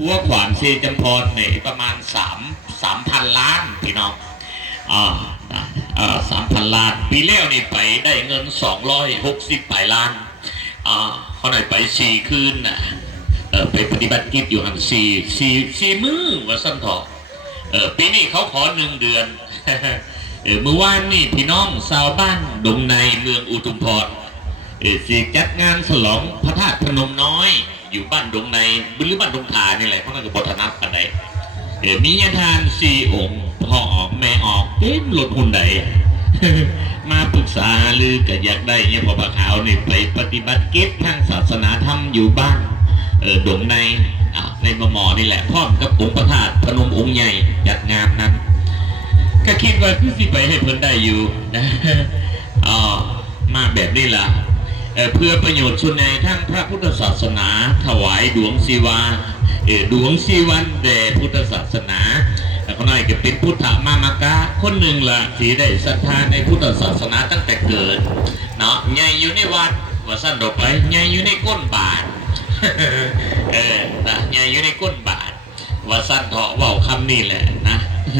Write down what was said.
หัวขวานเซจำพรเนี่ยประมาณสามสามพันล้านพี่น้องอ่าอ่าสามพันล้าน ปีแล้วนี่ไปได้เงินสองร้อยหกสิบปดล้านอ่าเขาหน่อยไปสี่คืนน่ะเออไปปฏิบัติกิจอยู่หันสี่สี่สี่มือว่าสั้นเถอะเออปีนี้เขาขอหนึ่งเดือนเออเมื่อวานนี่พี่น้องชาวบ้านดงในเมืองอุทุมพร สิจัดงานฉลองพระธาตุพนมน้อย อยู่บ้านดงในหรือบ้านดงทานี่แหละเพราะนั่นก็บทนัดกันไดเออมีญาทานสี่องค์พ่อออกแม่ออกเต็มรถหุ่นใดมาปรึกษาหรือก็อยากได้เนี่ยพอปะขาวนี่ไปปฏิบัติกิจทางศาสนาธรรมอยู่บ้านเออดงในในมมอนี่แหละพร้อมกับองค์พระธาตุพนมองค์ใหญ่จัดงานนั้น ก็คิดว่าคือสิไปให้เพิ่นได้อยู่นะอ๋อมาแบบนี้ล่ะ เพื่อประโยชน์ส่วนในทางพระพุทธศาสนา ถวายดวงศิวาดวงศิวันแด่พุทธศาสนาแล้วก็น้อยก็เป็นพุทธมามากะ คนหนึ่งล่ะที่ได้ศรัทธาในพุทธศาสนาตั้งแต่เกิดเนาะใหญ่อยู่ในวัดว่าสั้นดอกไปใหญ่อยู่ในก้นบาทเออนะใหญ่อยู่ในก้นบาทว่าสั้นเถาะเว่าคำนี่แหละนะ